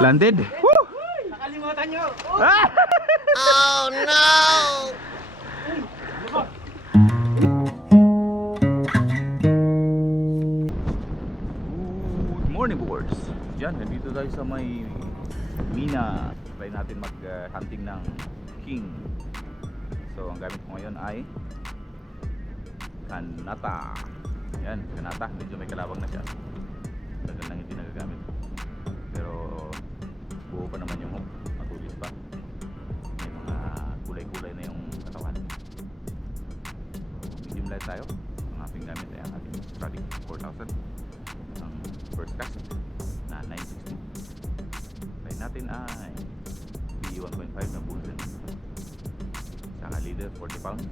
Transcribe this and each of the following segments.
Landed. Woo! Nakalimutan nyo. Ah! Oh no! Good morning, boards. Yan, nandito tayo sa may mina. Try natin mag-hunting ng king. So, ang gamit ko ngayon ay kanata. Yan, kanata. Medyo may kalawang na siya. Tagal lang hindi nagagamit. Pero buo pa naman yung hook. Matulis pa. May mga kulay-kulay na yung katawan. Medium light tayo. Ang ating gamit ay ang ating Stradic 4000. Ang first cast na 960. Try natin ay P1.5 na Bulsen. Saka leader 40 pounds.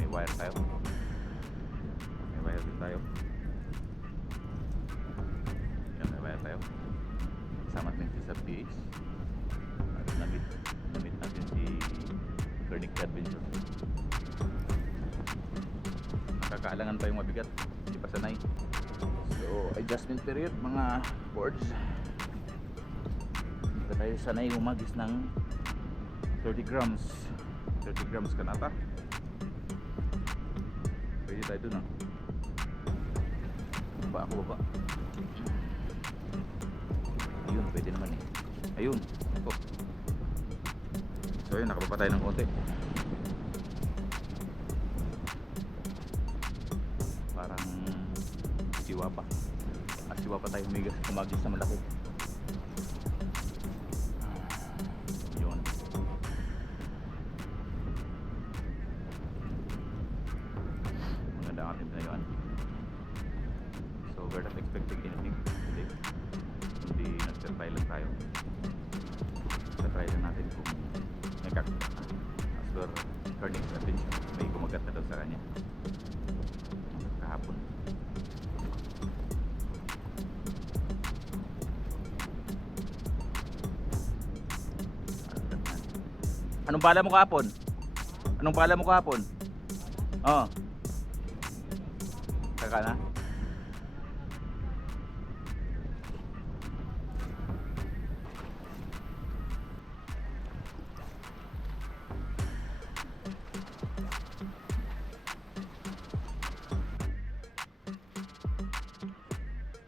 May wire tayo. May wire din tayo. Yan, may wire tayo. Kasama natin si Sub PH. At namit natin si Kernick Adventure. Nakakaalangan pa yung mabigat. Hindi pa sanay. So, adjustment period mga boards. Hindi pa tayo sanay umagis ng 30 grams. 30 grams kanata. Pwede tayo dun ah. Baba ako baba. Ayun, pwede naman eh. Ayun. Ito. So ayun, nakababa tayo ng konti. Parang siwa pa. Siwa pa tayo humagis sa malaki. Yun. Maganda ang ating pinayuan. So we're not expecting anything today. Hindi nag-try lang tayo. Try lang natin kung may kakita. As per Kernick Adventure, may kumagat na daw sa kanya kahapon. Anong pala mo kahapon? Anong pala mo kahapon? Oo. Kaka na?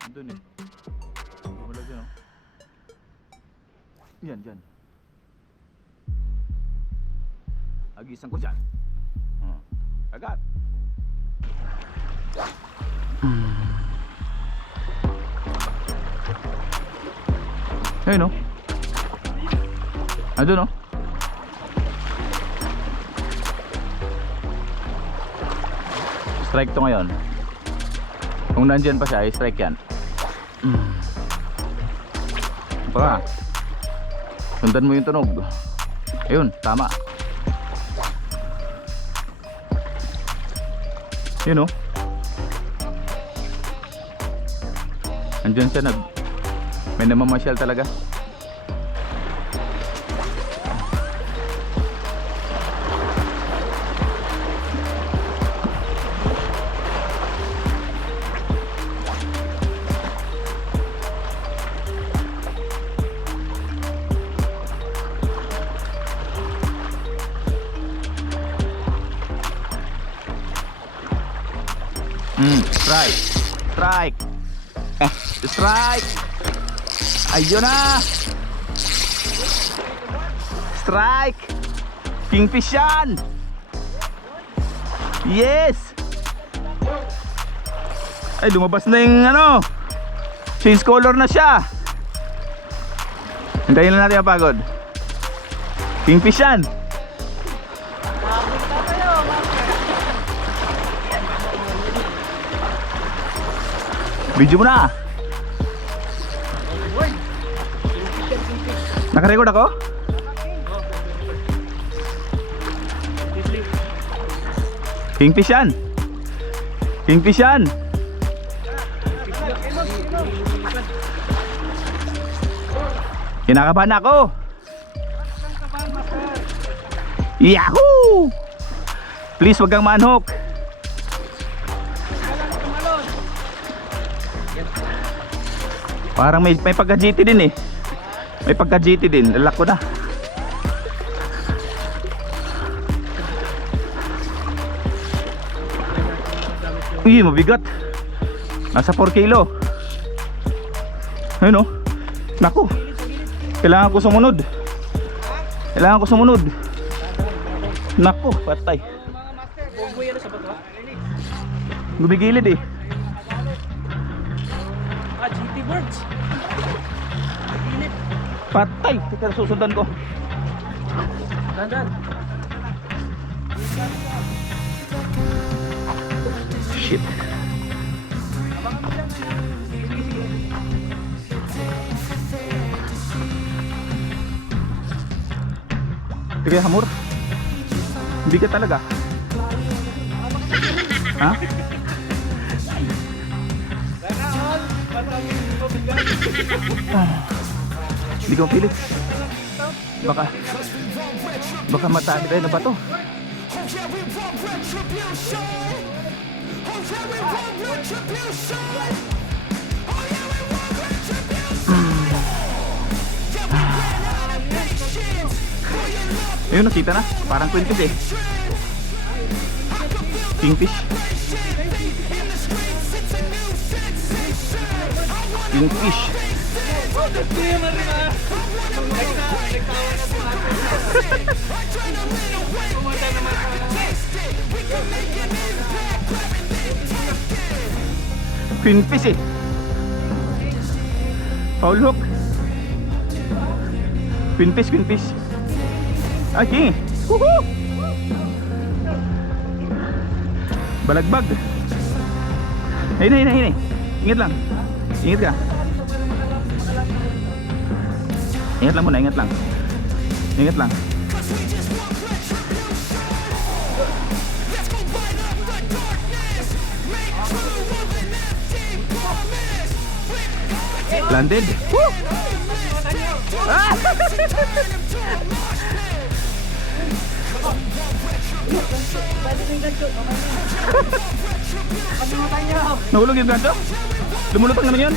Andun eh. Wala dyan oh. Yan, dyan. Agisan ko dyan. Agad. Ayun oh. Andun oh. Strike to ngayon. Kung nandyan pa siya, i-strike yan. Baka sundan mo yung tunog. Ayun, tama. Yun o. Andyan siya, may namamasyal talaga. Strike. Strike. Strike. Ayun na. Strike. Kingfish yan. Yes. Ay, lumabas na yung ano. Change color na siya. Hintayin lang natin ang pagod. Kingfish yan. Video mo na. Naka-record ako? Kingfish yan. Kingfish yan. Kinakabahan ako. Yahoo! Please wag kang manhook. Parang may pagka GT din eh. May pagka GT din. Lalak ko na. Uy, mabigat. Nasa 4 kilo. Ayun oh. Naku. Kailangan ko sumunod. Kailangan ko sumunod. Naku, patay. Gumigilid eh. GT birds. Patay. Teka, susundan ko. Dandan. Shit. Sige, hamur. Hindi ka talaga. Ha? Hindi ko pilit. Baka matali tayo na ba to? Ayun, nakita na. Parang queenfish eh. Kingfish. Kingfish. Queenfish eh. Foul hook. Queenfish, queenfish. Okay. Woohoo! Balagbag. Hini. Ingat lang. Ingat ka. Ingat lang muna, ingat lang. Ingat lang. Landed. Woo! Ah! Nahulog yung ganto? Lumulutang naman yun?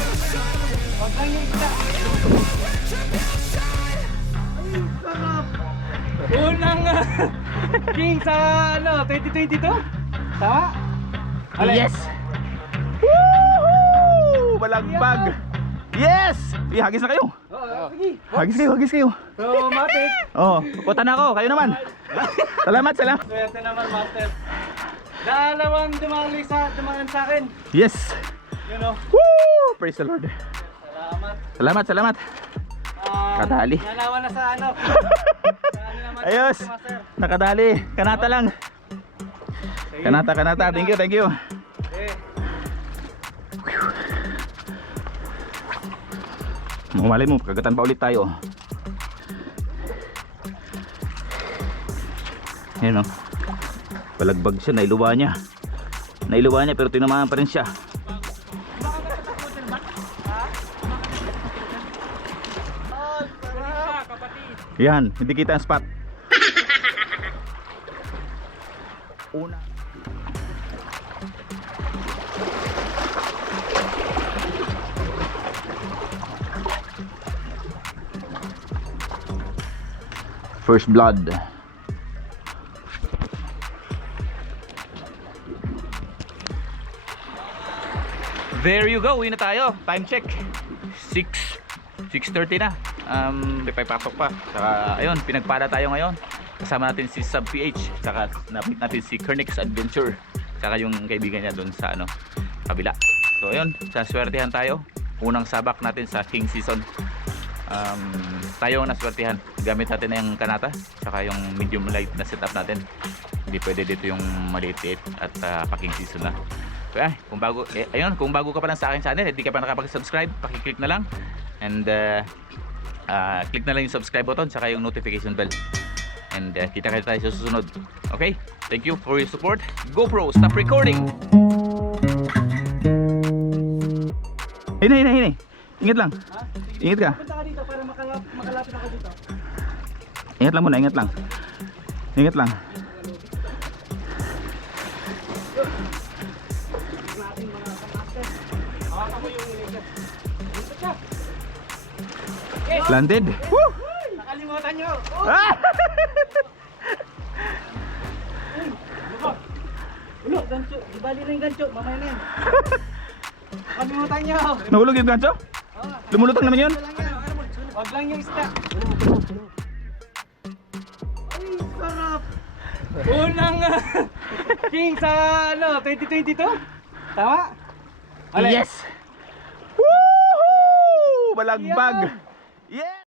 Unang king sa ano, 2022? Tama? Yes! Woohoo! Balagbag! Yes! Ihagis na kayo! Sige. Hagis kayo! So, Matik. Oh, pupunta na ako, kayo naman! Salamat! Swerte naman, Master. Dalawang dumaan sa akin. Yes! You know. Woo! Praise the Lord! Salamat. Salamat! Kadali. Nalawa na sa ano. Sa ano naman, Ayos! Master. Nakadali! Kanata lang! Kanata! Thank you! Eh. Malay mo, kagatan pa ulit tayo. Ayan o. Balagbag siya, nailuwa niya pero tinamaan pa rin siya. Yan, hindi kita ang spot. Una. First blood. There you go, uwi na tayo. Time check 6:30 na. May pasok pa. Saka ayun, pinagpala tayo ngayon. Kasama natin si Sub PH, saka napit natin si Kernix Adventure, saka yung kaibigan niya doon sa ano, kabila. So ayun, sa swertihan tayo. Unang sabak natin sa King Season. Tayo ang naswertihan. Gamit natin yung kanata, saka yung medium light na setup natin. Hindi pwede dito yung maliit at pa-King Season na. So, kung bago ka pa lang sa akin channel, hindi ka pa nakapag-subscribe, paki-click na lang. And click na lang yung subscribe button, saka yung notification bell. And kita tayo sa susunod. Okay? Thank you for your support. GoPro, stop recording! Hini. Ingat lang. Ingat ka. Punta ka dito para makalapit ako dito. Ingat lang muna, ingat lang. Ingat lang. Hawakan mo yung inigat. Dito siya. Landed. Woo! Nakalimutan nyo. Ah! Ulo, gancho. Ibali na yung gancho. Mamaya na yan. Nakalimutan nyo. Nahulog yung gancho? Lumulutang naman yun? Wag lang yung isda. Ay, sarap. Unang king sa 2022? Tama? Yes! Woohoo! Balagbag! Yan. Yeah!